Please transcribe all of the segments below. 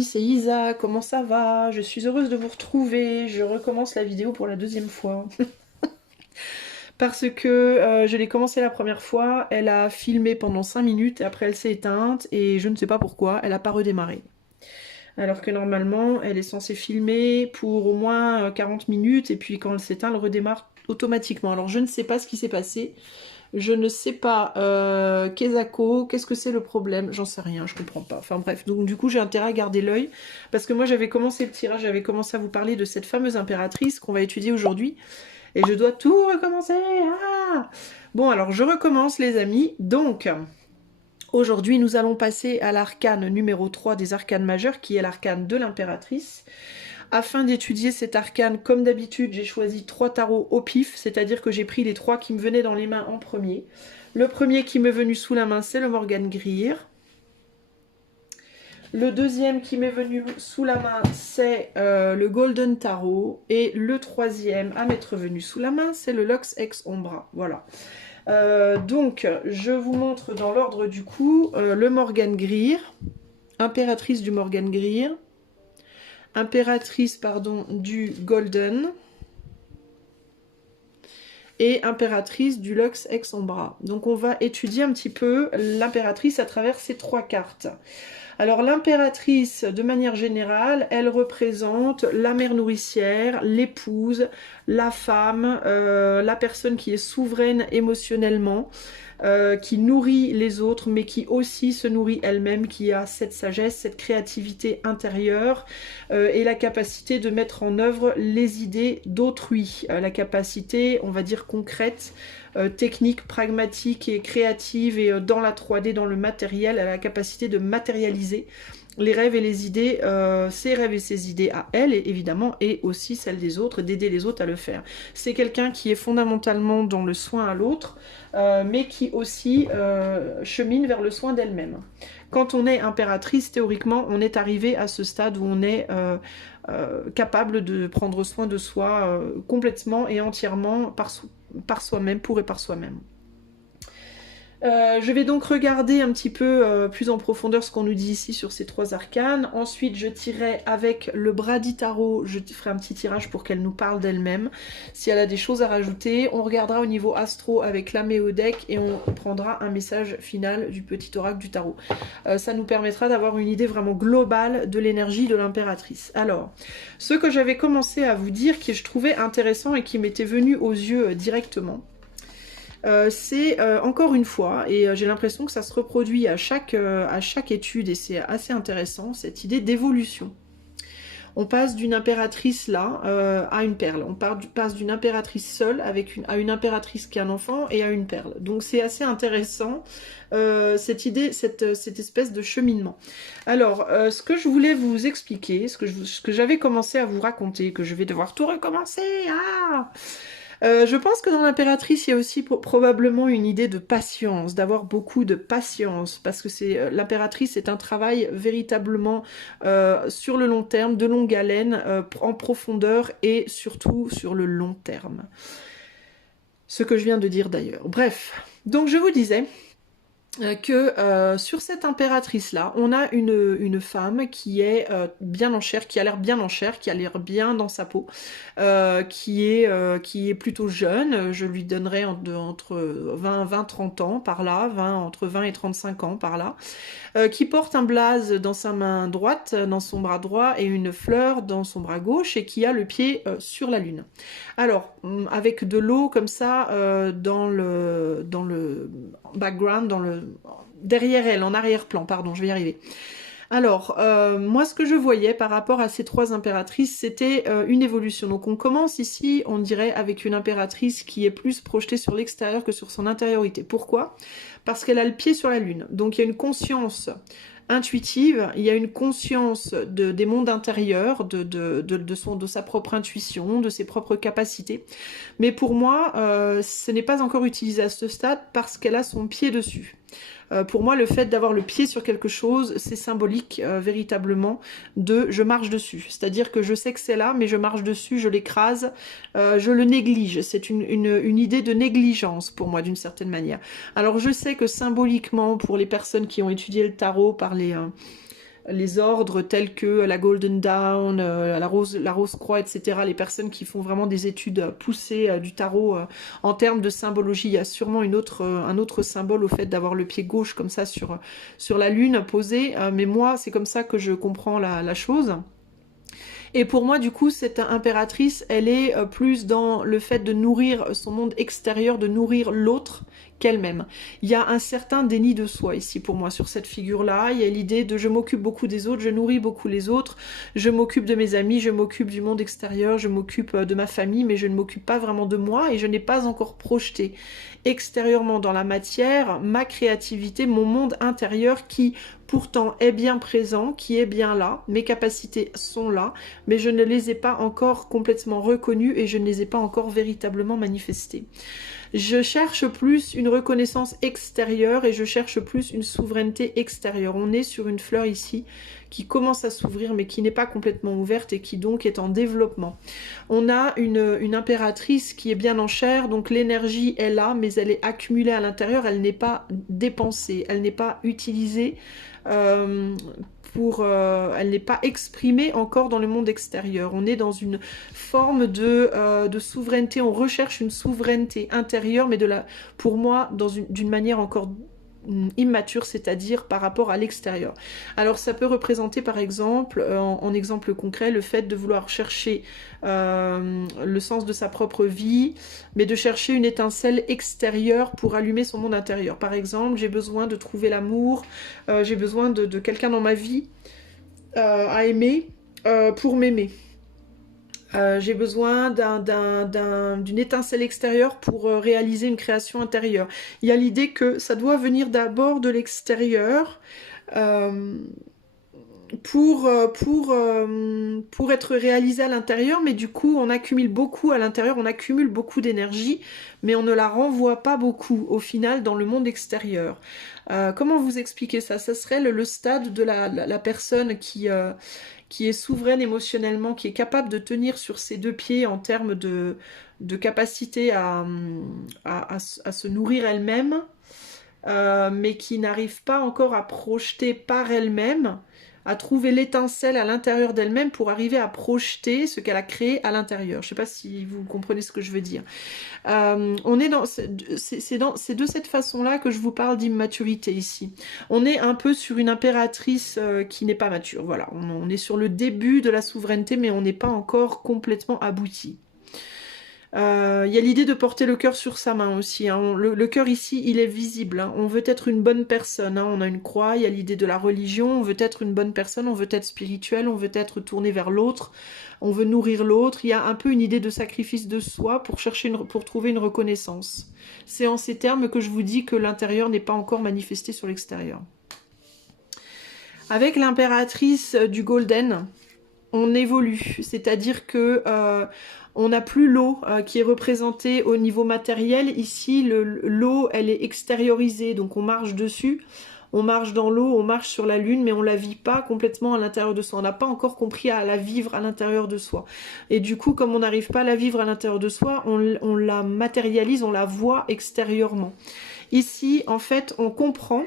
amis, c'est Isa, comment ça va? Je suis heureuse de vous retrouver, je recommence la vidéo pour la deuxième fois. Parce que je l'ai commencé la première fois, elle a filmé pendant 5 minutes, et après elle s'est éteinte, et je ne sais pas pourquoi, elle n'a pas redémarré. Alors que normalement, elle est censée filmer pour au moins 40 minutes, et puis quand elle s'éteint, elle redémarre automatiquement. Alors je ne sais pas ce qui s'est passé. Je ne sais pas, Kezako, qu'est-ce que c'est le problème? J'en sais rien, je comprends pas. Enfin bref, donc du coup j'ai intérêt à garder l'œil, parce que moi j'avais commencé le tirage, j'avais commencé à vous parler de cette fameuse impératrice qu'on va étudier aujourd'hui, et je dois tout recommencer. Ah, bon, alors je recommence les amis, donc... Aujourd'hui, nous allons passer à l'arcane numéro 3 des arcanes majeures, qui est l'arcane de l'impératrice. Afin d'étudier cet arcane, comme d'habitude, j'ai choisi 3 tarots au pif, c'est-à-dire que j'ai pris les 3 qui me venaient dans les mains en premier. Le premier qui m'est venu sous la main, c'est le Morgan Greer. Le deuxième qui m'est venu sous la main, c'est le Golden Tarot. Et le troisième à m'être venu sous la main, c'est le Lux Ex Ombra. Voilà. Donc, je vous montre dans l'ordre du coup le Morgan Greer, impératrice du Morgan Greer, impératrice pardon, du Golden et impératrice du Lux Ex Ombra. Donc on va étudier un petit peu l'impératrice à travers ces 3 cartes. Alors l'impératrice, de manière générale, elle représente la mère nourricière, l'épouse, la femme, la personne qui est souveraine émotionnellement, qui nourrit les autres, mais qui aussi se nourrit elle-même, qui a cette sagesse, cette créativité intérieure et la capacité de mettre en œuvre les idées d'autrui, la capacité, on va dire, concrète, technique, pragmatique et créative et dans la 3D, dans le matériel, elle a la capacité de matérialiser les rêves et les idées, ses rêves et ses idées à elle, et évidemment, et aussi celles des autres, d'aider les autres à le faire. C'est quelqu'un qui est fondamentalement dans le soin à l'autre, mais qui aussi chemine vers le soin d'elle-même. Quand on est impératrice, théoriquement, on est arrivé à ce stade où on est capable de prendre soin de soi complètement et entièrement par soi-même, pour et par soi-même. Je vais donc regarder un petit peu plus en profondeur ce qu'on nous dit ici sur ces 3 arcanes. Ensuite, je tirerai avec le Brady Tarot, je ferai un petit tirage pour qu'elle nous parle d'elle-même. Si elle a des choses à rajouter, on regardera au niveau astro avec la Méodec et on prendra un message final du petit oracle du tarot. Ça nous permettra d'avoir une idée vraiment globale de l'énergie de l'impératrice. Alors, ce que j'avais commencé à vous dire, que je trouvais intéressant et qui m'était venu aux yeux directement, c'est encore une fois, et j'ai l'impression que ça se reproduit à chaque étude, et c'est assez intéressant, cette idée d'évolution. On passe d'une impératrice là à une perle. On passe d'une impératrice seule à une impératrice qui a un enfant et à une perle. Donc c'est assez intéressant cette idée, cette espèce de cheminement. Alors, ce que je voulais vous expliquer, ce que j'avais commencé à vous raconter, que je vais devoir tout recommencer, je pense que dans l'impératrice, il y a aussi probablement une idée de patience, d'avoir beaucoup de patience, parce que l'impératrice est un travail véritablement sur le long terme, de longue haleine, en profondeur et surtout sur le long terme. Ce que je viens de dire d'ailleurs. Bref, donc je vous disais que sur cette impératrice-là, on a une femme qui est bien en chair, qui a l'air bien en chair, qui a l'air bien dans sa peau, qui est plutôt jeune. Je lui donnerais entre 20-30 ans par là, entre 20 et 35 ans par là, qui porte un blaze dans sa main droite, dans son bras droit, et une fleur dans son bras gauche, et qui a le pied sur la lune. Alors, avec de l'eau comme ça dans le background, derrière elle, en arrière-plan, pardon, je vais y arriver. Alors, moi, ce que je voyais par rapport à ces 3 impératrices, c'était une évolution. Donc, on commence ici, on dirait, avec une impératrice qui est plus projetée sur l'extérieur que sur son intériorité. Pourquoi? Parce qu'elle a le pied sur la lune. Donc, il y a une conscience intuitive, il y a une conscience des mondes intérieurs, de sa propre intuition, de ses propres capacités. Mais pour moi, ce n'est pas encore utilisé à ce stade parce qu'elle a son pied dessus. Pour moi, le fait d'avoir le pied sur quelque chose, c'est symbolique véritablement de je marche dessus. C'est-à-dire que je sais que c'est là, mais je marche dessus, je l'écrase, je le néglige. C'est une idée de négligence pour moi, d'une certaine manière. Alors je sais que symboliquement, pour les personnes qui ont étudié le tarot par les ordres tels que la Golden Dawn, la Rose Croix, etc. Les personnes qui font vraiment des études poussées du tarot en termes de symbologie. Il y a sûrement un autre symbole au fait d'avoir le pied gauche comme ça sur la lune posée. Mais moi, c'est comme ça que je comprends la chose. Et pour moi, du coup, cette impératrice, elle est plus dans le fait de nourrir son monde extérieur, de nourrir l'autre qu'elle-même. Il y a un certain déni de soi ici pour moi sur cette figure-là. Il y a l'idée de je m'occupe beaucoup des autres, je nourris beaucoup les autres, je m'occupe de mes amis, je m'occupe du monde extérieur, je m'occupe de ma famille, mais je ne m'occupe pas vraiment de moi et je n'ai pas encore projeté extérieurement dans la matière ma créativité, mon monde intérieur qui pourtant est bien présent, qui est bien là, mes capacités sont là, mais je ne les ai pas encore complètement reconnues et je ne les ai pas encore véritablement manifestées. Je cherche plus une reconnaissance extérieure et je cherche plus une souveraineté extérieure. On est sur une fleur ici qui commence à s'ouvrir mais qui n'est pas complètement ouverte et qui donc est en développement. On a une impératrice qui est bien en chair, donc l'énergie est là mais elle est accumulée à l'intérieur, elle n'est pas dépensée, elle n'est pas utilisée elle n'est pas exprimée encore dans le monde extérieur. On est dans une forme de souveraineté, on recherche une souveraineté intérieure, mais pour moi, d'une manière encore immature, c'est-à-dire par rapport à l'extérieur. Alors ça peut représenter par exemple, en exemple concret, le fait de vouloir chercher le sens de sa propre vie, mais de chercher une étincelle extérieure pour allumer son monde intérieur. Par exemple, j'ai besoin de trouver l'amour, j'ai besoin de quelqu'un dans ma vie à aimer pour m'aimer. J'ai besoin d'une étincelle extérieure pour réaliser une création intérieure. Il y a l'idée que ça doit venir d'abord de l'extérieur pour être réalisé à l'intérieur, mais du coup on accumule beaucoup à l'intérieur, on accumule beaucoup d'énergie, mais on ne la renvoie pas beaucoup au final dans le monde extérieur. Comment vous expliquer ça? Ça serait le stade de la personne qui est souveraine émotionnellement, qui est capable de tenir sur ses deux pieds en termes de capacité à se nourrir elle-même, mais qui n'arrive pas encore à projeter par elle-même, à trouver l'étincelle à l'intérieur d'elle-même pour arriver à projeter ce qu'elle a créé à l'intérieur. Je ne sais pas si vous comprenez ce que je veux dire. C'est de cette façon-là que je vous parle d'immaturité ici. On est un peu sur une impératrice qui n'est pas mature. Voilà, on est sur le début de la souveraineté, mais on n'est pas encore complètement abouti. Il y a l'idée de porter le cœur sur sa main aussi. Hein. Le cœur ici, il est visible. Hein. On veut être une bonne personne. Hein. On a une croix, il y a l'idée de la religion. On veut être une bonne personne, on veut être spirituel, on veut être tourné vers l'autre. On veut nourrir l'autre. Il y a un peu une idée de sacrifice de soi pour trouver une reconnaissance. C'est en ces termes que je vous dis que l'intérieur n'est pas encore manifesté sur l'extérieur. Avec l'impératrice du Golden, on évolue. C'est-à-dire que on n'a plus l'eau qui est représentée au niveau matériel. Ici, l'eau, elle est extériorisée, donc on marche dessus. On marche dans l'eau, on marche sur la lune, mais on la vit pas complètement à l'intérieur de soi. On n'a pas encore compris à la vivre à l'intérieur de soi. Et du coup, comme on n'arrive pas à la vivre à l'intérieur de soi, on la matérialise, on la voit extérieurement. Ici, en fait, on comprend.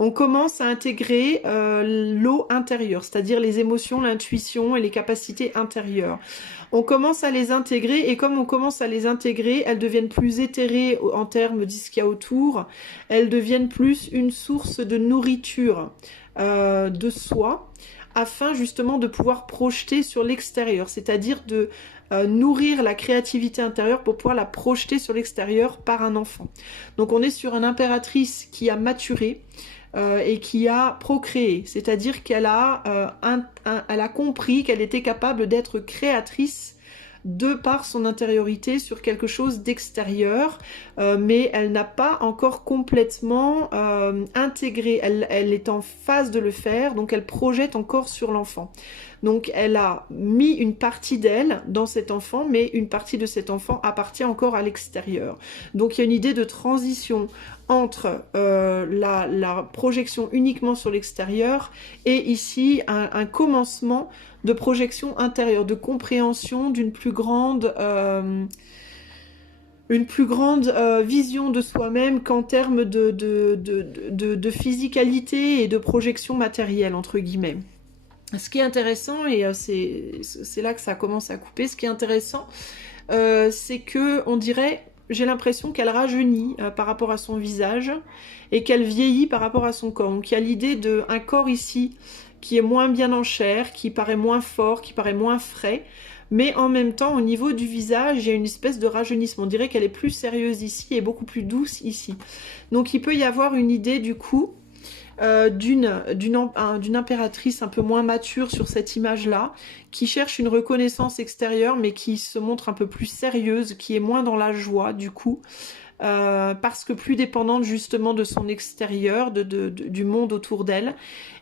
On commence à intégrer l'eau intérieure, c'est-à-dire les émotions, l'intuition et les capacités intérieures. On commence à les intégrer et comme on commence à les intégrer, elles deviennent plus éthérées en termes de ce qu'il y a autour. Elles deviennent plus une source de nourriture de soi afin justement de pouvoir projeter sur l'extérieur, c'est-à-dire de nourrir la créativité intérieure pour pouvoir la projeter sur l'extérieur par un enfant. Donc on est sur une impératrice qui a maturé, et qui a procréé, c'est-à-dire qu'elle elle a compris qu'elle était capable d'être créatrice de par son intériorité sur quelque chose d'extérieur, mais elle n'a pas encore complètement intégré, elle est en phase de le faire, donc elle projette encore sur l'enfant. Donc elle a mis une partie d'elle dans cet enfant, mais une partie de cet enfant appartient encore à l'extérieur. Donc il y a une idée de transition entre la projection uniquement sur l'extérieur et ici un commencement de projection intérieure, de compréhension d'une plus grande une plus grande vision de soi-même qu'en termes de physicalité et de projection matérielle, entre guillemets. Ce qui est intéressant, et c'est là que ça commence à couper, ce qui est intéressant, c'est que on dirait, j'ai l'impression qu'elle rajeunit par rapport à son visage et qu'elle vieillit par rapport à son corps. Donc il y a l'idée d'un corps ici qui est moins bien en chair, qui paraît moins fort, qui paraît moins frais, mais en même temps au niveau du visage il y a une espèce de rajeunissement. On dirait qu'elle est plus sérieuse ici et beaucoup plus douce ici. Donc il peut y avoir une idée du coup d'une impératrice un peu moins mature sur cette image-là, qui cherche une reconnaissance extérieure, mais qui se montre un peu plus sérieuse, qui est moins dans la joie, du coup, parce que plus dépendante justement de son extérieur, du monde autour d'elle.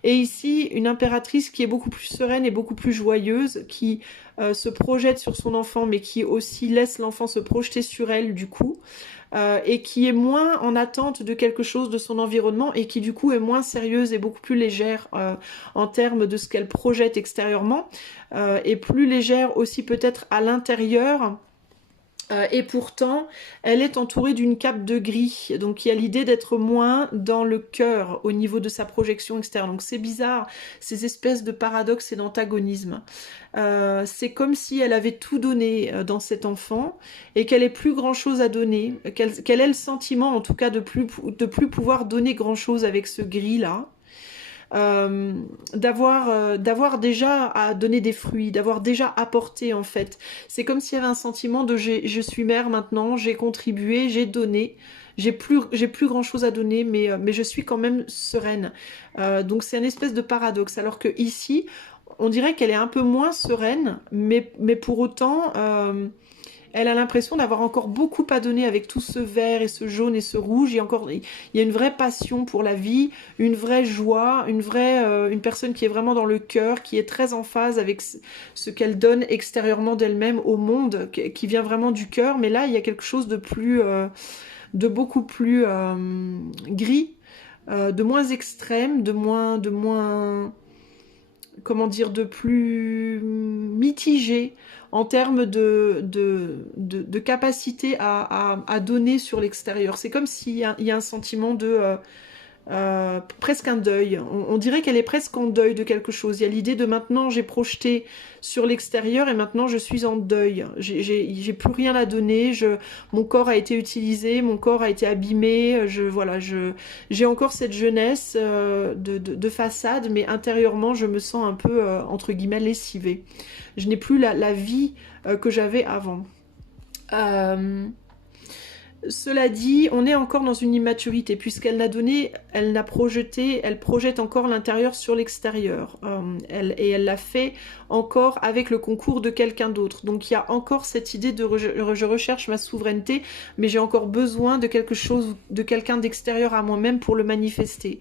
Et ici, une impératrice qui est beaucoup plus sereine et beaucoup plus joyeuse, qui se projette sur son enfant, mais qui aussi laisse l'enfant se projeter sur elle, du coup. Et qui est moins en attente de quelque chose de son environnement et qui du coup est moins sérieuse et beaucoup plus légère en termes de ce qu'elle projette extérieurement et plus légère aussi peut-être à l'intérieur. Et pourtant, elle est entourée d'une cape de gris. Donc, il y a l'idée d'être moins dans le cœur au niveau de sa projection extérieure. Donc, c'est bizarre, ces espèces de paradoxes et d'antagonisme. C'est comme si elle avait tout donné dans cet enfant et qu'elle ait plus grand-chose à donner, qu'elle ait le sentiment, en tout cas, de plus pouvoir donner grand-chose avec ce gris-là. D'avoir déjà à donner des fruits, d'avoir déjà apporté en fait. C'est comme s'il y avait un sentiment de je suis mère maintenant, j'ai contribué, j'ai donné, j'ai plus grand chose à donner, mais je suis quand même sereine. Donc c'est une espèce de paradoxe. Alors que ici, on dirait qu'elle est un peu moins sereine, mais pour autant, elle a l'impression d'avoir encore beaucoup à donner avec tout ce vert et ce jaune et ce rouge. Il y a une vraie passion pour la vie, une vraie joie, une personne qui est vraiment dans le cœur, qui est très en phase avec ce qu'elle donne extérieurement d'elle-même au monde, qui vient vraiment du cœur. Mais là, il y a quelque chose de beaucoup plus gris, de moins extrême, de moins, comment dire, de plus mitigé en termes de capacité à donner sur l'extérieur. C'est comme s'il y a un sentiment de presque un deuil. On dirait qu'elle est presque en deuil de quelque chose. Il y a l'idée de maintenant j'ai projeté sur l'extérieur et maintenant je suis en deuil. J'ai plus rien à donner. Mon corps a été utilisé, mon corps a été abîmé. J'ai encore cette jeunesse de façade, mais intérieurement je me sens un peu entre guillemets lessivée. Je n'ai plus la vie que j'avais avant. Cela dit, on est encore dans une immaturité, puisqu'elle n'a donné, elle n'a projeté, elle projette encore l'intérieur sur l'extérieur. Et elle l'a fait encore avec le concours de quelqu'un d'autre. Donc il y a encore cette idée de je recherche ma souveraineté, mais j'ai encore besoin de quelque chose, de quelqu'un d'extérieur à moi-même pour le manifester.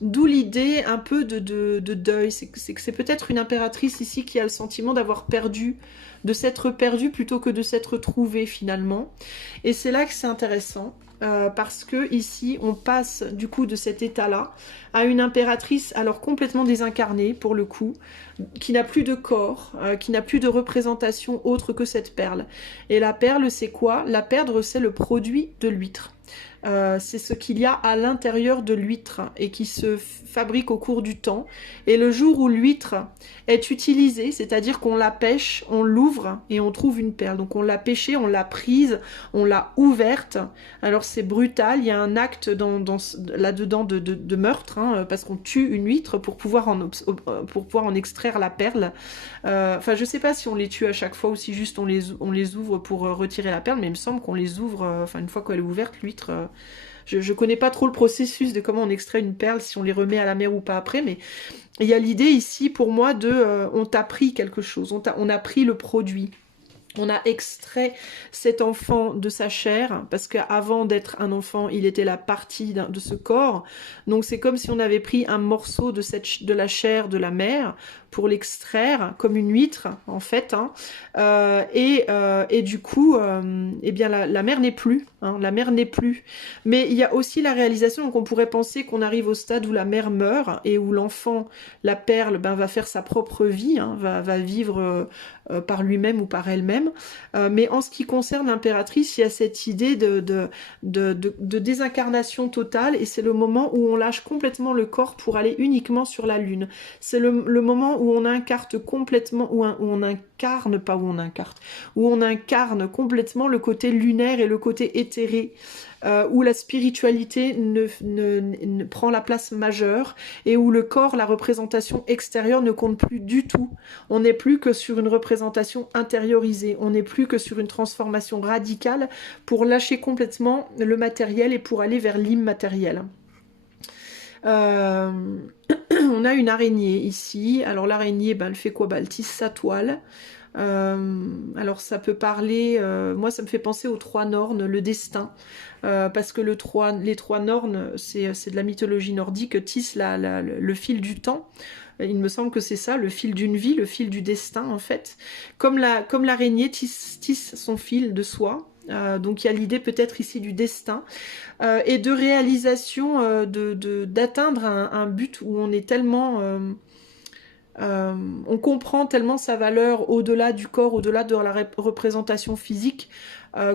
D'où l'idée un peu de deuil, c'est que c'est peut-être une impératrice ici qui a le sentiment d'avoir perdu, de s'être perdue plutôt que de s'être trouvée finalement. Et c'est là que c'est intéressant, parce que ici on passe du coup de cet état-là à une impératrice alors complètement désincarnée pour le coup, qui n'a plus de corps, qui n'a plus de représentation autre que cette perle. Et la perle c'est quoi? La perle c'est le produit de l'huître. C'est ce qu'il y a à l'intérieur de l'huître et qui se fabrique au cours du temps. Et le jour où l'huître est utilisée, c'est-à-dire qu'on la pêche, on l'ouvre et on trouve une perle. Donc on l'a pêchée, on l'a prise, on l'a ouverte. Alors c'est brutal, il y a un acte là-dedans de meurtre, hein, parce qu'on tue une huître pour pouvoir en extraire la perle. Enfin, je sais pas si on les tue à chaque fois ou si juste on les ouvre pour retirer la perle, mais il me semble qu'on les ouvre, une fois qu'elle est ouverte, l'huître. Je connais pas trop le processus de comment on extrait une perle, si on les remet à la mer ou pas après, mais il y a l'idée ici pour moi on t'a pris quelque chose, on a pris le produit. On a extrait cet enfant de sa chair, parce qu'avant d'être un enfant, il était la partie de ce corps. Donc c'est comme si on avait pris un morceau de la chair de la mère pour l'extraire, comme une huître, en fait. Hein. Et du coup, eh bien, la mère n'est plus. Hein, la mère n'est plus. Mais il y a aussi la réalisation qu'on pourrait penser qu'on arrive au stade où la mère meurt et où l'enfant, la perle, ben, va faire sa propre vie, hein, va vivre par lui-même ou par elle-même. Mais en ce qui concerne l'impératrice, il y a cette idée de désincarnation totale et c'est le moment où on lâche complètement le corps pour aller uniquement sur la lune. C'est le moment où on incarne complètement, où on incarne, pas où on incarne, où on incarne complètement le côté lunaire et le côté éthéré. Où la spiritualité ne prend la place majeure et où le corps, la représentation extérieure ne compte plus du tout. On n'est plus que sur une représentation intériorisée, on n'est plus que sur une transformation radicale pour lâcher complètement le matériel et pour aller vers l'immatériel. On a une araignée ici. Alors l'araignée, ben, elle fait quoi? Ben, elle tisse sa toile. Alors ça peut parler, moi ça me fait penser aux trois Nornes, le destin, parce que les trois Nornes, c'est de la mythologie nordique, tissent le fil du temps. Il me semble que c'est ça, le fil d'une vie, le fil du destin en fait. Comme l'araignée tisse son fil de soi. Donc il y a l'idée peut-être ici du destin et de réalisation d'atteindre un but où on est tellement... on comprend tellement sa valeur au-delà du corps, au-delà de la représentation physique,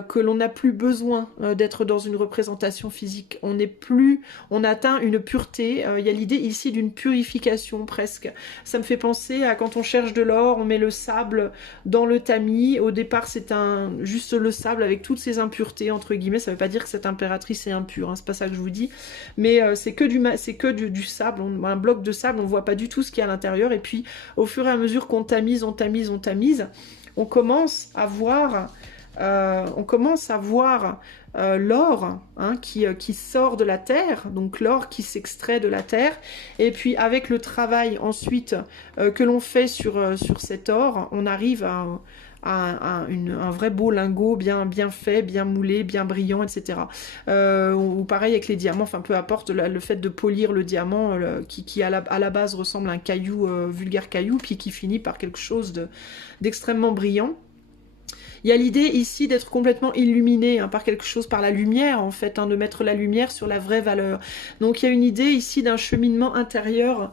que l'on n'a plus besoin d'être dans une représentation physique. On atteint une pureté. Il y a l'idée ici d'une purification presque. Ça me fait penser à quand on cherche de l'or, on met le sable dans le tamis. Au départ, c'est juste le sable avec toutes ses impuretés, entre guillemets. Ça ne veut pas dire que cette impératrice est impure, hein, c'est pas ça que je vous dis. Mais c'est que du sable, un bloc de sable, on ne voit pas du tout ce qu'il y a à l'intérieur. Et puis, au fur et à mesure qu'on tamise, on commence à voir... l'or hein, qui sort de la terre, donc l'or qui s'extrait de la terre, et puis avec le travail ensuite que l'on fait sur cet or, on arrive à un vrai beau lingot bien fait, bien moulé, bien brillant, etc. Ou pareil avec les diamants, enfin peu importe le fait de polir le diamant qui à la base ressemble à un caillou, vulgaire caillou, puis qui finit par quelque chose d'extrêmement brillant. Il y a l'idée ici d'être complètement illuminé hein, par quelque chose, par la lumière en fait, hein, de mettre la lumière sur la vraie valeur. Donc il y a une idée ici d'un cheminement intérieur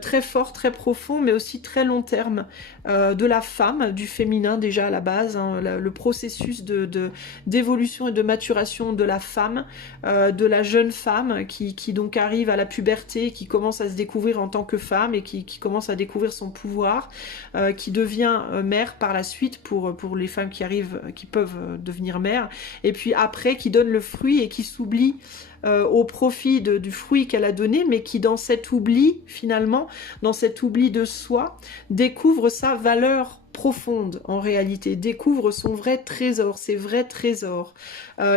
très fort, très profond, mais aussi très long terme de la femme, du féminin déjà à la base, hein, le processus d'évolution et de maturation de la femme, de la jeune femme qui donc arrive à la puberté, qui commence à se découvrir en tant que femme et qui commence à découvrir son pouvoir, qui devient mère par la suite pour les femmes qui peuvent devenir mères, et puis après qui donne le fruit et qui s'oublie au profit du fruit qu'elle a donné, mais qui dans cet oubli, finalement, dans cet oubli de soi, découvre sa valeur profonde en réalité, découvre son vrai trésor, ses vrais trésors,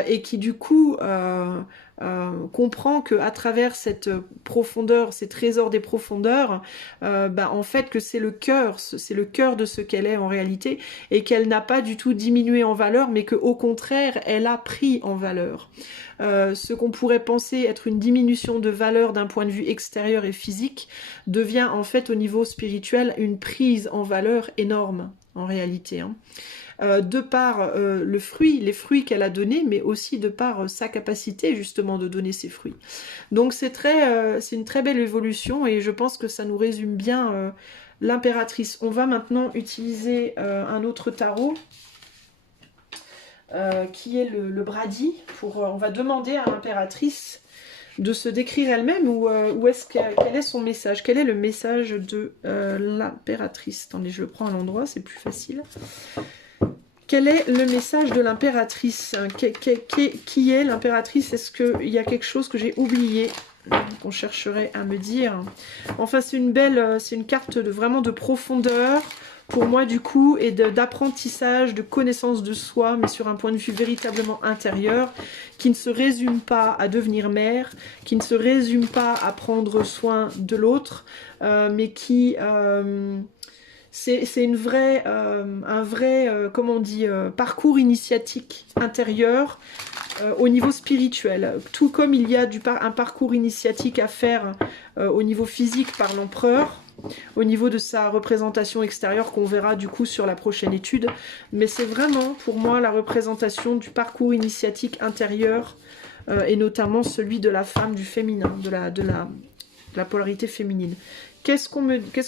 et qui du coup comprend que à travers cette profondeur, ces trésors des profondeurs, en fait que c'est le cœur de ce qu'elle est en réalité, et qu'elle n'a pas du tout diminué en valeur, mais que au contraire elle a pris en valeur. Ce qu'on pourrait penser être une diminution de valeur d'un point de vue extérieur et physique devient en fait au niveau spirituel une prise en valeur énorme en réalité, hein. De par les fruits qu'elle a donnés, mais aussi de par sa capacité justement de donner ses fruits. Donc c'est une très belle évolution et je pense que ça nous résume bien l'impératrice. On va maintenant utiliser un autre tarot qui est le Brady. On va demander à l'impératrice de se décrire elle-même ou quel est son message, quel est le message de l'impératrice. Attendez, je le prends à l'endroit, c'est plus facile. Quel est le message de l'impératrice? Qui est l'impératrice? Est-ce qu'il y a quelque chose que j'ai oublié qu'on chercherait à me dire? Enfin, c'est une carte vraiment de profondeur pour moi du coup, et d'apprentissage, de connaissance de soi, mais sur un point de vue véritablement intérieur, qui ne se résume pas à devenir mère, qui ne se résume pas à prendre soin de l'autre, mais qui... c'est un vrai comment on dit, parcours initiatique intérieur au niveau spirituel. Tout comme il y a un parcours initiatique à faire au niveau physique par l'empereur, au niveau de sa représentation extérieure qu'on verra du coup sur la prochaine étude. Mais c'est vraiment pour moi la représentation du parcours initiatique intérieur et notamment celui de la femme, du féminin, de la polarité féminine. Qu'est-ce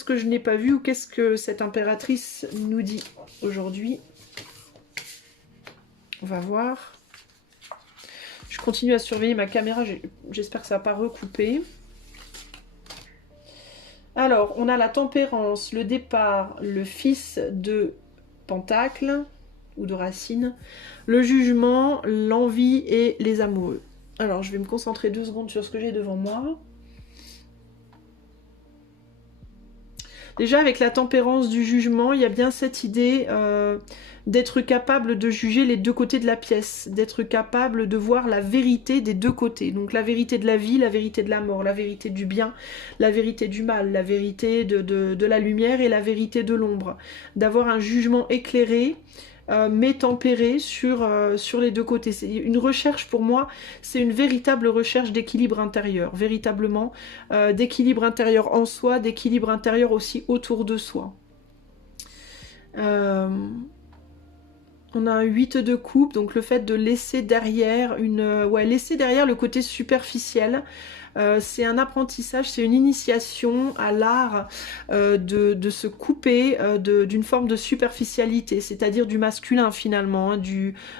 que je n'ai pas vu ou qu'est-ce que cette impératrice nous dit aujourd'hui? On va voir. Je continue à surveiller ma caméra, j'espère que ça ne va pas recouper. Alors, on a la tempérance, le départ, le fils de Pentacle, ou de Racine, le jugement, l'envie et les amoureux. Alors, je vais me concentrer 2 secondes sur ce que j'ai devant moi. Déjà, avec la tempérance du jugement, il y a bien cette idée d'être capable de juger les 2 côtés de la pièce, d'être capable de voir la vérité des 2 côtés. Donc la vérité de la vie, la vérité de la mort, la vérité du bien, la vérité du mal, la vérité de la lumière et la vérité de l'ombre. D'avoir un jugement éclairé, mais tempéré sur les 2 côtés. C'est une recherche pour moi, c'est une véritable recherche d'équilibre intérieur, véritablement d'équilibre intérieur en soi, d'équilibre intérieur aussi autour de soi. On a un 8 de coupe, donc le fait de laisser derrière laisser derrière le côté superficiel. C'est un apprentissage, c'est une initiation à l'art de se couper d'une forme de superficialité, c'est-à-dire du masculin finalement, hein,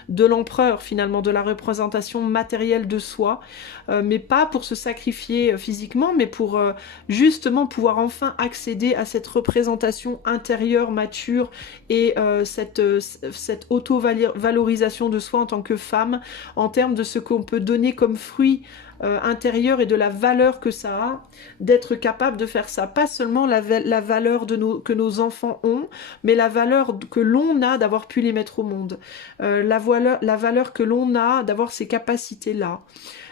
de l'empereur finalement, de la représentation matérielle de soi, mais pas pour se sacrifier physiquement, mais pour justement pouvoir enfin accéder à cette représentation intérieure, mature, et cette auto-valorisation de soi en tant que femme, en termes de ce qu'on peut donner comme fruit intérieur et de la valeur que ça a, d'être capable de faire ça. Pas seulement la valeur que nos enfants ont, mais la valeur que l'on a d'avoir pu les mettre au monde. La valeur que l'on a d'avoir ces capacités-là.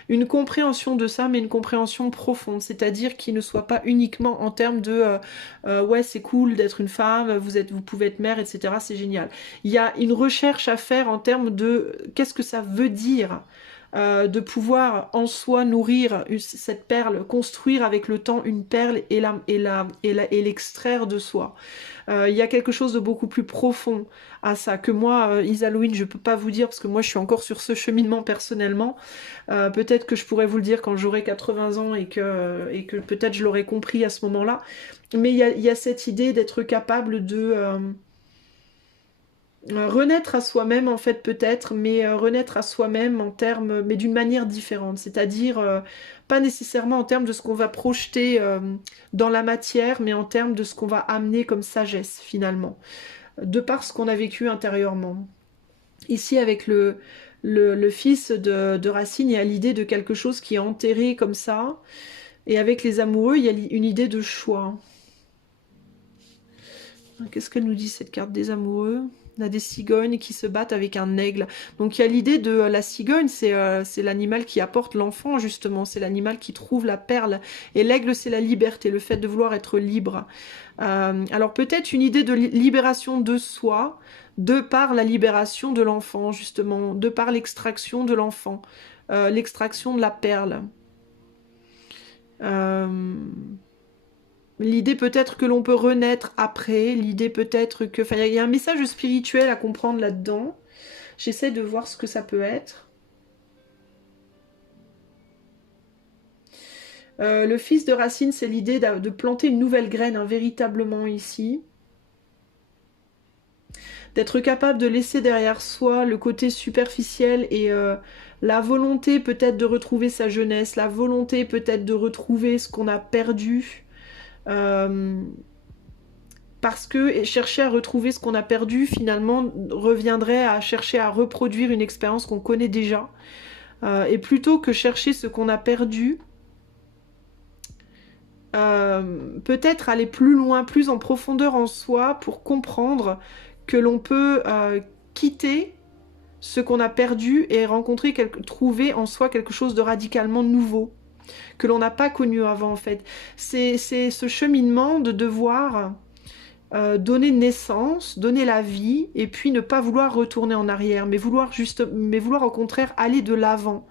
Une compréhension de ça, mais une compréhension profonde, c'est-à-dire qui ne soit pas uniquement en termes de ouais, c'est cool d'être une femme, vous pouvez être mère, etc. C'est génial. Il y a une recherche à faire en termes de qu'est-ce que ça veut dire de pouvoir en soi nourrir cette perle, construire avec le temps une perle et l'extraire de soi. Il y a quelque chose de beaucoup plus profond à ça que moi, Isalouine, je peux pas vous dire parce que moi je suis encore sur ce cheminement personnellement. Peut-être que je pourrais vous le dire quand j'aurai 80 ans et que peut-être je l'aurai compris à ce moment-là. Mais il y a cette idée d'être capable de renaître à soi-même en fait peut-être, mais renaître à soi-même en termes, mais d'une manière différente, c'est-à-dire pas nécessairement en termes de ce qu'on va projeter dans la matière, mais en termes de ce qu'on va amener comme sagesse finalement, de par ce qu'on a vécu intérieurement. Ici avec le fils de Racine, il y a l'idée de quelque chose qui est enterré comme ça, et avec les amoureux, il y a une idée de choix. Qu'est-ce qu'elle nous dit cette carte des amoureux ? On a des cigognes qui se battent avec un aigle. Donc il y a l'idée de la cigogne, c'est l'animal qui apporte l'enfant justement, c'est l'animal qui trouve la perle. Et l'aigle, c'est la liberté, le fait de vouloir être libre. Alors peut-être une idée de libération de soi, de par la libération de l'enfant justement, de par l'extraction de l'enfant, l'extraction de la perle. L'idée peut-être que l'on peut renaître après, l'idée peut-être que... Enfin, il y a un message spirituel à comprendre là-dedans. J'essaie de voir ce que ça peut être. Le fils de Racine, c'est l'idée de planter une nouvelle graine, hein, véritablement ici. D'être capable de laisser derrière soi le côté superficiel et la volonté peut-être de retrouver sa jeunesse, la volonté peut-être de retrouver ce qu'on a perdu. Parce que chercher à retrouver ce qu'on a perdu finalement reviendrait à chercher à reproduire une expérience qu'on connaît déjà, et plutôt que chercher ce qu'on a perdu, peut-être aller plus loin, plus en profondeur en soi pour comprendre que l'on peut quitter ce qu'on a perdu et trouver en soi quelque chose de radicalement nouveau que l'on n'a pas connu avant en fait. C'est ce cheminement de devoir donner naissance, donner la vie, et puis ne pas vouloir retourner en arrière, mais vouloir au contraire aller de l'avant.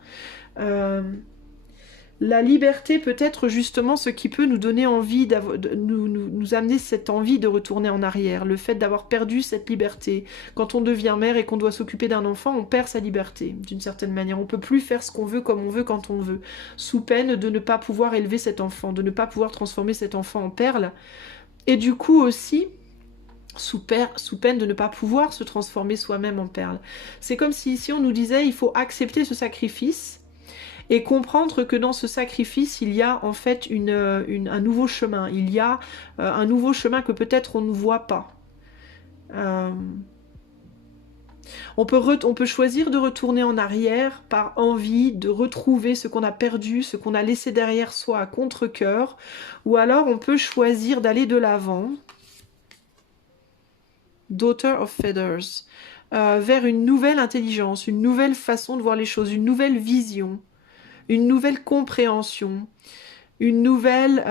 La liberté peut être justement ce qui peut nous donner envie, nous amener cette envie de retourner en arrière. Le fait d'avoir perdu cette liberté. Quand on devient mère et qu'on doit s'occuper d'un enfant, on perd sa liberté, d'une certaine manière. On peut plus faire ce qu'on veut comme on veut quand on veut. Sous peine de ne pas pouvoir élever cet enfant, de ne pas pouvoir transformer cet enfant en perle. Et du coup aussi, sous peine de ne pas pouvoir se transformer soi-même en perle. C'est comme si ici on nous disait, il faut accepter ce sacrifice, et comprendre que dans ce sacrifice, il y a en fait un nouveau chemin. Il y a un nouveau chemin que peut-être on ne voit pas. Euh, on peut choisir de retourner en arrière par envie de retrouver ce qu'on a perdu, ce qu'on a laissé derrière soi à contre-cœur, ou alors on peut choisir d'aller de l'avant. Daughter of Feathers. Vers une nouvelle intelligence, une nouvelle façon de voir les choses, une nouvelle vision, une nouvelle compréhension, une nouvelle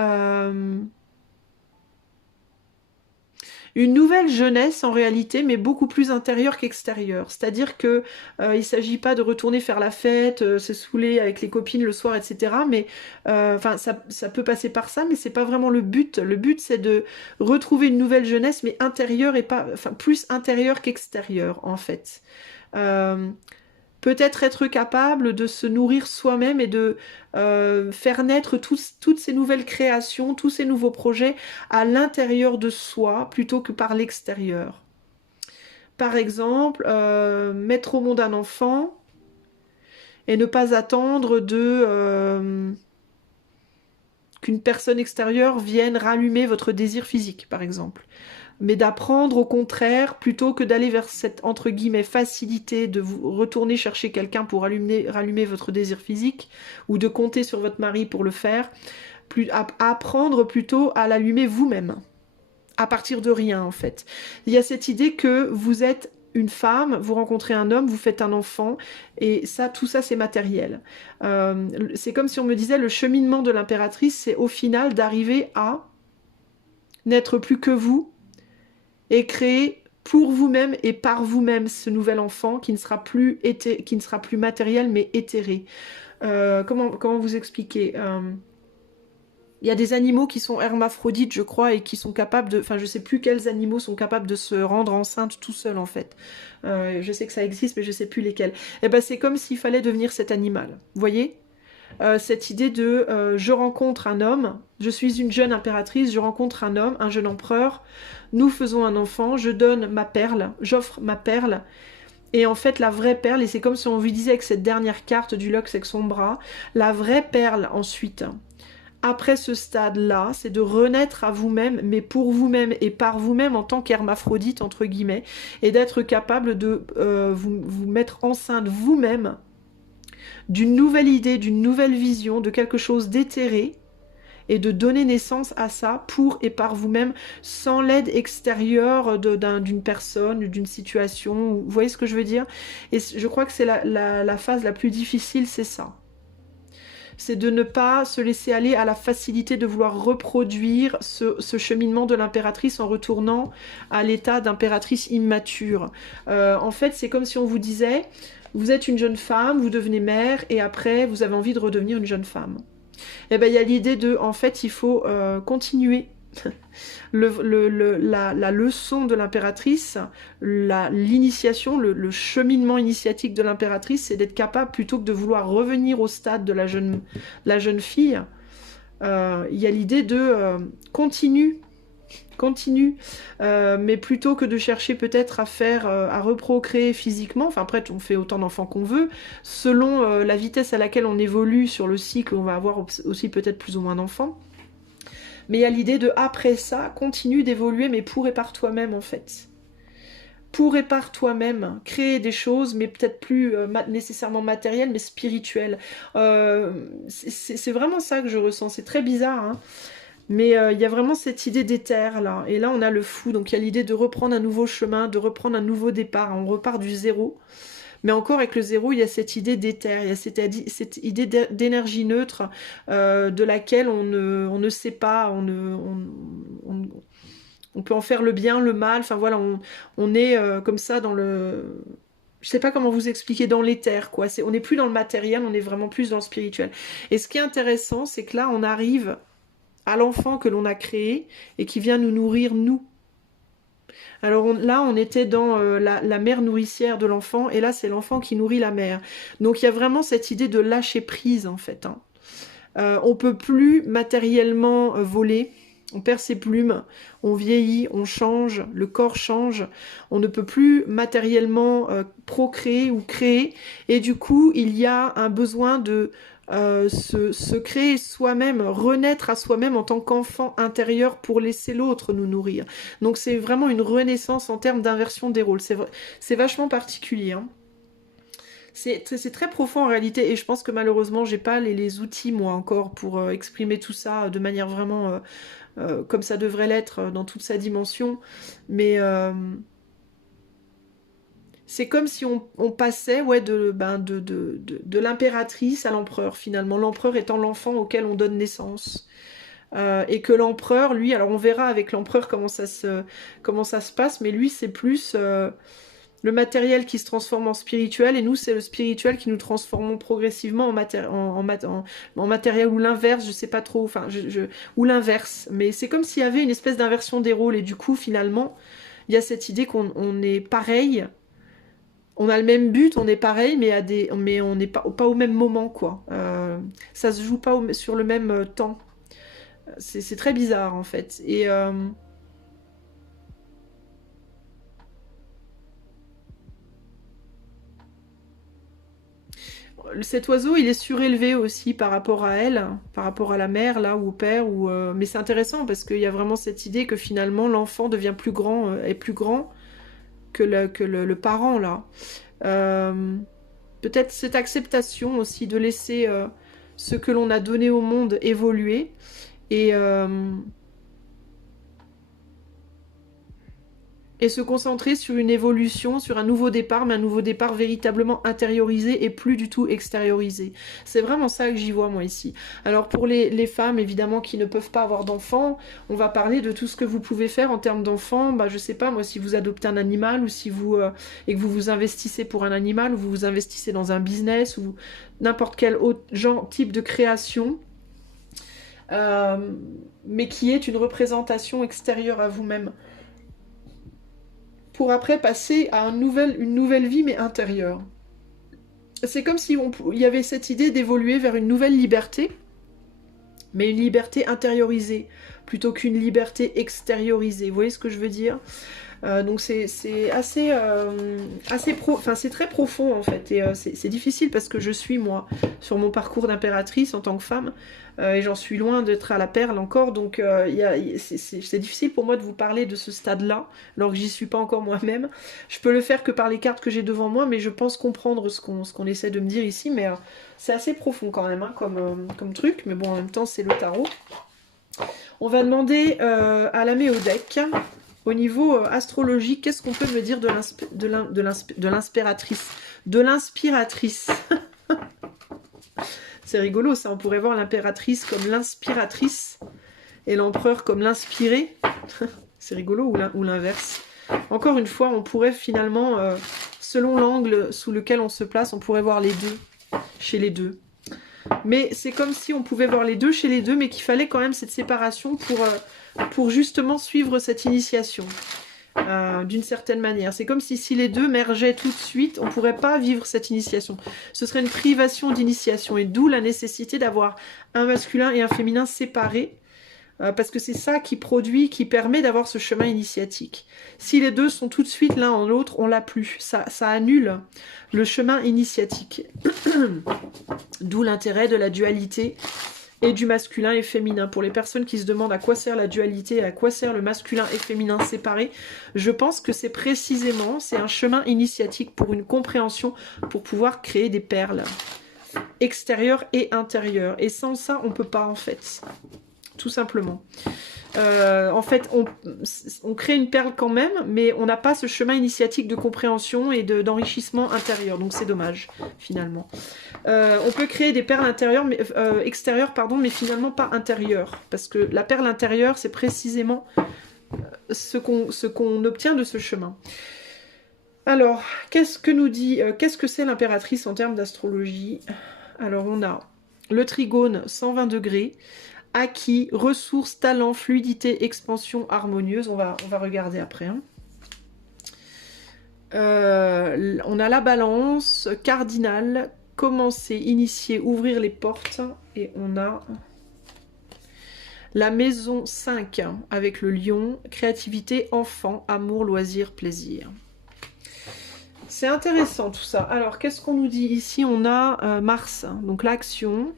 jeunesse en réalité, mais beaucoup plus intérieure qu'extérieure. C'est-à-dire que il s'agit pas de retourner faire la fête, se saouler avec les copines le soir, etc. Mais enfin, ça peut passer par ça, mais c'est pas vraiment le but. Le but, c'est de retrouver une nouvelle jeunesse, mais intérieure et pas, enfin, plus intérieure qu'extérieure, en fait. Euh, Peut-être être capable de se nourrir soi-même et de faire naître toutes ces nouvelles créations, tous ces nouveaux projets à l'intérieur de soi plutôt que par l'extérieur. Par exemple, mettre au monde un enfant et ne pas attendre qu'une personne extérieure vienne rallumer votre désir physique, par exemple. Mais d'apprendre au contraire, plutôt que d'aller vers cette, entre guillemets, facilité de vous retourner chercher quelqu'un pour rallumer votre désir physique, ou de compter sur votre mari pour le faire, apprendre plutôt à l'allumer vous-même, à partir de rien en fait. Il y a cette idée que vous êtes une femme, vous rencontrez un homme, vous faites un enfant, et ça, tout ça c'est matériel. C'est comme si on me disait, le cheminement de l'impératrice, c'est au final d'arriver à n'être plus que vous, et créer pour vous-même et par vous-même ce nouvel enfant qui ne sera plus matériel mais éthéré. Comment vous expliquer il y a des animaux qui sont hermaphrodites, je crois, et qui sont capables de... Enfin, je sais plus quels animaux sont capables de se rendre enceintes tout seuls, en fait. Je sais que ça existe, mais je sais plus lesquels. Et ben, c'est comme s'il fallait devenir cet animal. Vous voyez cette idée de je rencontre un homme, je suis une jeune impératrice, je rencontre un homme, un jeune empereur, nous faisons un enfant, je donne ma perle, j'offre ma perle, et en fait la vraie perle, et c'est comme si on vous disait avec cette dernière carte du Luxe avec son bras, la vraie perle ensuite, après ce stade-là, c'est de renaître à vous-même, mais pour vous-même et par vous-même en tant qu'hermaphrodite, entre guillemets, et d'être capable de vous mettre enceinte vous-même d'une nouvelle idée, d'une nouvelle vision, de quelque chose d'éthéré, et de donner naissance à ça pour et par vous-même, sans l'aide extérieure d'une personne, d'une situation. Vous voyez ce que je veux dire? Et je crois que c'est la phase la plus difficile, c'est ça. C'est de ne pas se laisser aller à la facilité de vouloir reproduire ce cheminement de l'impératrice en retournant à l'état d'impératrice immature. En fait, c'est comme si on vous disait, vous êtes une jeune femme, vous devenez mère, et après, vous avez envie de redevenir une jeune femme. Et bien, il y a l'idée de, en fait, il faut continuer la leçon de l'impératrice, l'initiation, le cheminement initiatique de l'impératrice, c'est d'être capable, plutôt que de vouloir revenir au stade de la jeune fille, il y a l'idée de continue, mais plutôt que de chercher peut-être à reprocréer physiquement, enfin après on fait autant d'enfants qu'on veut, selon la vitesse à laquelle on évolue sur le cycle, on va avoir aussi peut-être plus ou moins d'enfants. Mais il y a l'idée de, après ça, continue d'évoluer, mais pour et par toi-même, en fait. Pour et par toi-même, créer des choses, mais peut-être plus nécessairement matérielles, mais spirituelles. C'est vraiment ça que je ressens. C'est très bizarre, hein. Mais il y a vraiment cette idée d'éther, là. Et là, on a le fou. Donc, il y a l'idée de reprendre un nouveau chemin, de reprendre un nouveau départ. On repart du zéro. Mais encore avec le zéro, il y a cette idée d'éther, il y a cette idée d'énergie neutre de laquelle on ne sait pas, on peut en faire le bien, le mal, enfin voilà, on est comme ça dans le... Je sais pas comment vous expliquer, dans l'éther, quoi. On n'est plus dans le matériel, on est vraiment plus dans le spirituel. Et ce qui est intéressant, c'est que là, on arrive à l'enfant que l'on a créé et qui vient nous nourrir, nous. Alors là, on était dans la mère nourricière de l'enfant, et là, c'est l'enfant qui nourrit la mère. Donc il y a vraiment cette idée de lâcher prise, en fait. Hein. On peut plus matériellement voler. On perd ses plumes, on vieillit, on change, le corps change, on ne peut plus matériellement procréer ou créer, et du coup il y a un besoin de se créer soi-même, renaître à soi-même en tant qu'enfant intérieur pour laisser l'autre nous nourrir. Donc c'est vraiment une renaissance en termes d'inversion des rôles, c'est vachement particulier. Hein. C'est très profond en réalité, et je pense que malheureusement j'ai pas les outils moi encore pour exprimer tout ça de manière vraiment comme ça devrait l'être dans toute sa dimension, mais c'est comme si on passait de l'impératrice à l'empereur finalement, l'empereur étant l'enfant auquel on donne naissance. Et que l'empereur, lui, alors on verra avec l'empereur comment ça se passe, mais lui c'est plus le matériel qui se transforme en spirituel, et nous c'est le spirituel qui nous transformons progressivement en matériel, ou l'inverse, je sais pas trop, enfin ou l'inverse, mais c'est comme s'il y avait une espèce d'inversion des rôles, et du coup finalement il y a cette idée qu'on est pareil, on a le même but, on est pareil, mais on n'est pas au même moment, quoi. Ça se joue pas sur le même temps. C'est très bizarre en fait. Et cet oiseau, il est surélevé aussi par rapport à elle, par rapport à la mère, là, ou au père. Mais c'est intéressant parce qu'il y a vraiment cette idée que finalement l'enfant devient plus grand, est plus grand que le parent, là. Peut-être cette acceptation aussi de laisser ce que l'on a donné au monde évoluer. Et se concentrer sur une évolution, sur un nouveau départ, mais un nouveau départ véritablement intériorisé et plus du tout extériorisé. C'est vraiment ça que j'y vois moi ici. Alors pour les femmes évidemment qui ne peuvent pas avoir d'enfants, on va parler de tout ce que vous pouvez faire en termes d'enfants. Bah je sais pas moi, si vous adoptez un animal, ou si vous et que vous vous investissez pour un animal, ou vous vous investissez dans un business, ou n'importe quel autre type de création. Mais qui est une représentation extérieure à vous-même, pour après passer à une nouvelle vie, mais intérieure. C'est comme si il y avait cette idée d'évoluer vers une nouvelle liberté, mais une liberté intériorisée, plutôt qu'une liberté extériorisée. Vous voyez ce que je veux dire ? Donc c'est assez c'est très profond en fait, et c'est difficile parce que je suis moi sur mon parcours d'impératrice en tant que femme, et j'en suis loin d'être à la perle encore, donc c'est difficile pour moi de vous parler de ce stade-là, alors que j'y suis pas encore moi-même. Je peux le faire que par les cartes que j'ai devant moi, mais je pense comprendre ce qu'on essaie de me dire ici, mais c'est assez profond quand même, hein, comme truc, mais bon en même temps c'est le tarot. On va demander à la méodec. Au niveau astrologique, qu'est-ce qu'on peut me dire de l'inspiratrice? De l'inspiratrice. C'est rigolo ça, on pourrait voir l'impératrice comme l'inspiratrice et l'empereur comme l'inspiré. C'est rigolo, ou l'inverse. Encore une fois, on pourrait finalement, selon l'angle sous lequel on se place, on pourrait voir les deux, chez les deux. Mais c'est comme si on pouvait voir les deux chez les deux, mais qu'il fallait quand même cette séparation pour justement suivre cette initiation, d'une certaine manière. C'est comme si les deux mergeaient tout de suite, on ne pourrait pas vivre cette initiation. Ce serait une privation d'initiation, et d'où la nécessité d'avoir un masculin et un féminin séparés, parce que c'est ça qui permet d'avoir ce chemin initiatique. Si les deux sont tout de suite l'un en l'autre, on l'a plus. Ça annule le chemin initiatique. D'où l'intérêt de la dualité et du masculin et féminin. Pour les personnes qui se demandent à quoi sert la dualité et à quoi sert le masculin et féminin séparés, je pense que c'est un chemin initiatique pour une compréhension, pour pouvoir créer des perles extérieures et intérieures. Et sans ça, on peut pas en fait. Tout simplement. En fait, on crée une perle quand même, mais on n'a pas ce chemin initiatique de compréhension et d'enrichissement intérieur. Donc c'est dommage, finalement. On peut créer des perles intérieures, extérieures, mais finalement pas intérieures. Parce que la perle intérieure, c'est précisément ce qu'on obtient de ce chemin. Alors, qu'est-ce que nous dit, qu'est-ce que c'est l'impératrice en termes d'astrologie? Alors, on a le trigone 120 degrés, acquis, ressources, talent, fluidité, expansion, harmonieuse. On va regarder après. Hein. On a la balance, cardinal, commencer, initier, ouvrir les portes. Et on a la maison 5 avec le lion, créativité, enfant, amour, loisir, plaisir. C'est intéressant tout ça. Alors, qu'est-ce qu'on nous dit ici? On a Mars, donc l'action.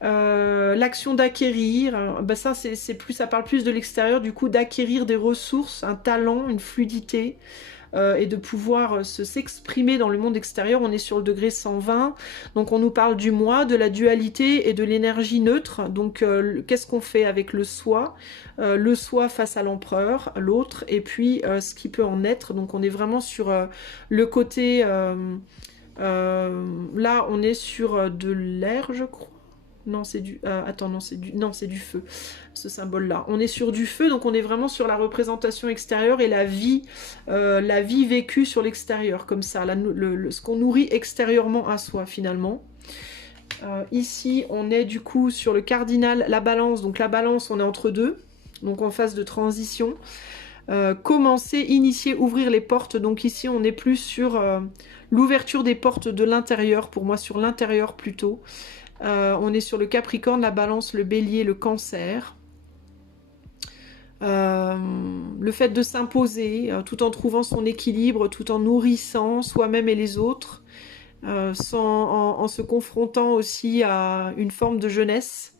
L'action d'acquérir, bah ça c'est plus, ça parle plus de l'extérieur, du coup d'acquérir des ressources, un talent, une fluidité, et de pouvoir s'exprimer dans le monde extérieur. On est sur le degré 120, donc on nous parle du moi, de la dualité et de l'énergie neutre. Donc qu'est-ce qu'on fait avec le soi face à l'empereur, l'autre, et puis ce qui peut en être. Donc on est vraiment sur le côté... là on est sur de l'air, je crois. Non, c'est du... attends, non, c'est du feu, ce symbole-là. On est sur du feu, donc on est vraiment sur la représentation extérieure et la vie vécue sur l'extérieur, comme ça, ce qu'on nourrit extérieurement à soi, finalement. Ici, on est du coup sur le cardinal, la balance. Donc la balance, on est entre deux, donc en phase de transition. Commencer, initier, ouvrir les portes. Donc ici, on est plus sur l'ouverture des portes de l'intérieur, pour moi, sur l'intérieur plutôt. On est sur le Capricorne, la Balance, le Bélier, le Cancer. Le fait de s'imposer tout en trouvant son équilibre, tout en nourrissant soi-même et les autres, en se confrontant aussi à une forme de jeunesse,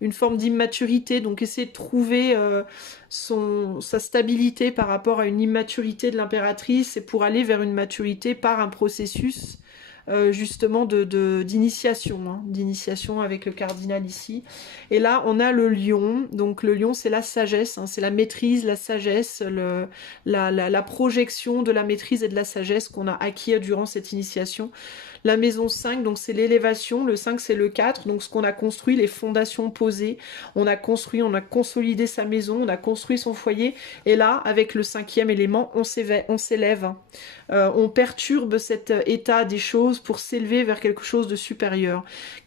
une forme d'immaturité. Donc essayer de trouver sa stabilité par rapport à une immaturité de l'impératrice et pour aller vers une maturité par un processus justement d'initiation, hein, d'initiation avec le cardinal ici. Et là, on a le lion. Donc le lion, c'est la sagesse, hein, c'est la maîtrise, la sagesse, la projection de la maîtrise et de la sagesse qu'on a acquis durant cette initiation. La maison 5, donc c'est l'élévation. Le 5, c'est le 4. Donc ce qu'on a construit, les fondations posées. On a construit, on a consolidé sa maison, on a construit son foyer. Et là, avec le 5e élément, on s'élève. On perturbe cet état des choses pour s'élever vers quelque chose de supérieur.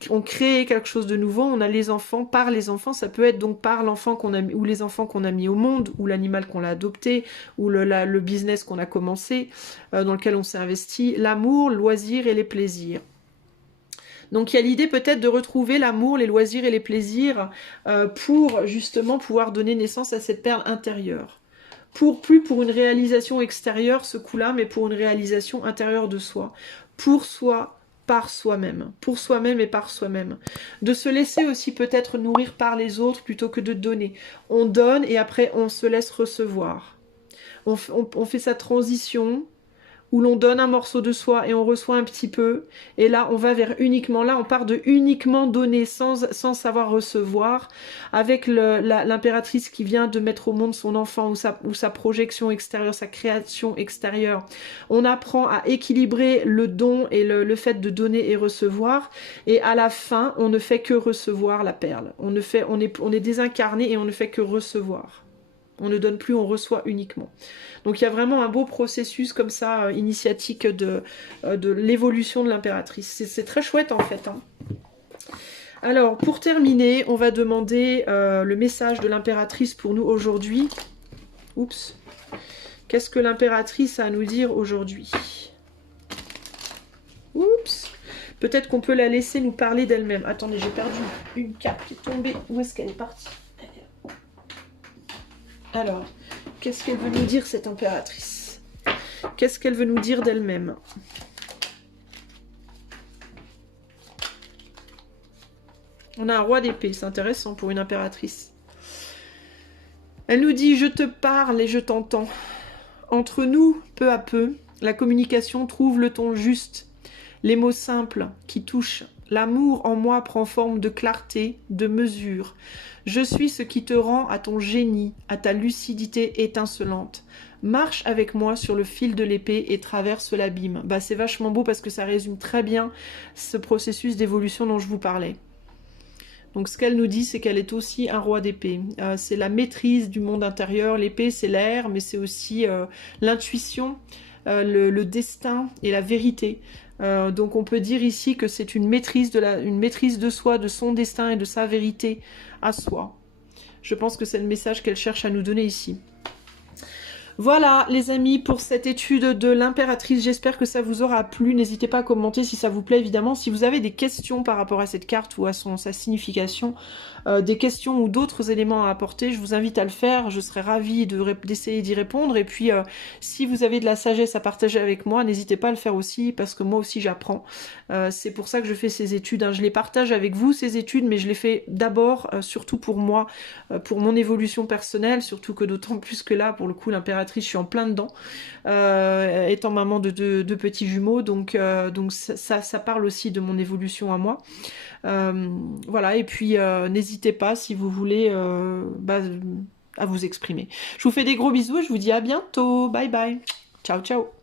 On crée quelque chose de nouveau. On a les enfants, par les enfants. Ça peut être donc par l'enfant qu'on a mis, ou les enfants qu'on a mis au monde, ou l'animal qu'on a adopté, ou le business qu'on a commencé, dans lequel on s'est investi. L'amour, le loisir et les plaisirs. Donc il y a l'idée peut-être de retrouver l'amour, les loisirs et les plaisirs pour justement pouvoir donner naissance à cette perle intérieure. Plus pour une réalisation extérieure ce coup-là, mais pour une réalisation intérieure de soi. Pour soi, par soi-même. Pour soi-même et par soi-même. De se laisser aussi peut-être nourrir par les autres plutôt que de donner. On donne et après on se laisse recevoir. On fait sa transition où l'on donne un morceau de soi et on reçoit un petit peu. Et là, on va vers uniquement, là, on part de uniquement donner sans savoir recevoir, avec l'impératrice qui vient de mettre au monde son enfant ou sa projection extérieure, sa création extérieure. On apprend à équilibrer le don et le fait de donner et recevoir. Et à la fin, on ne fait que recevoir la perle. On est désincarné et on ne fait que recevoir. On ne donne plus, on reçoit uniquement. Donc il y a vraiment un beau processus comme ça, initiatique de l'évolution de l'impératrice. C'est très chouette en fait. Hein. Alors pour terminer, on va demander le message de l'impératrice pour nous aujourd'hui. Oups. Qu'est-ce que l'impératrice a à nous dire aujourd'hui? Oups. Peut-être qu'on peut la laisser nous parler d'elle-même. Attendez, j'ai perdu une carte qui est tombée. Où est-ce qu'elle est partie? Alors, qu'est-ce qu'elle veut nous dire, cette impératrice? Qu'est-ce qu'elle veut nous dire d'elle-même? On a un roi d'épée, c'est intéressant pour une impératrice. Elle nous dit « Je te parle et je t'entends. Entre nous, peu à peu, la communication trouve le ton juste. Les mots simples qui touchent. L'amour en moi prend forme de clarté, de mesure. Je suis ce qui te rend à ton génie, à ta lucidité étincelante. Marche avec moi sur le fil de l'épée et traverse l'abîme. » Bah, c'est vachement beau parce que ça résume très bien ce processus d'évolution dont je vous parlais. Donc ce qu'elle nous dit, c'est qu'elle est aussi un roi d'épée. C'est la maîtrise du monde intérieur. L'épée, c'est l'air, mais c'est aussi l'intuition. le destin et la vérité. Donc on peut dire ici que c'est une maîtrise de soi, de son destin et de sa vérité à soi. Je pense que c'est le message qu'elle cherche à nous donner ici. Voilà les amis pour cette étude de l'impératrice, j'espère que ça vous aura plu, n'hésitez pas à commenter si ça vous plaît évidemment, si vous avez des questions par rapport à cette carte ou à sa signification, des questions ou d'autres éléments à apporter, je vous invite à le faire, je serai ravie d'essayer d'y répondre, et puis si vous avez de la sagesse à partager avec moi, n'hésitez pas à le faire aussi, parce que moi aussi j'apprends, c'est pour ça que je fais ces études, hein. Je les partage avec vous ces études, mais je les fais d'abord, surtout pour moi, pour mon évolution personnelle, surtout que d'autant plus que là, pour le coup, l'impératrice, je suis en plein dedans, étant maman de deux petits jumeaux, donc ça parle aussi de mon évolution à moi. Voilà, et puis n'hésitez pas si vous voulez à vous exprimer. Je vous fais des gros bisous et je vous dis à bientôt. Bye bye. Ciao, ciao.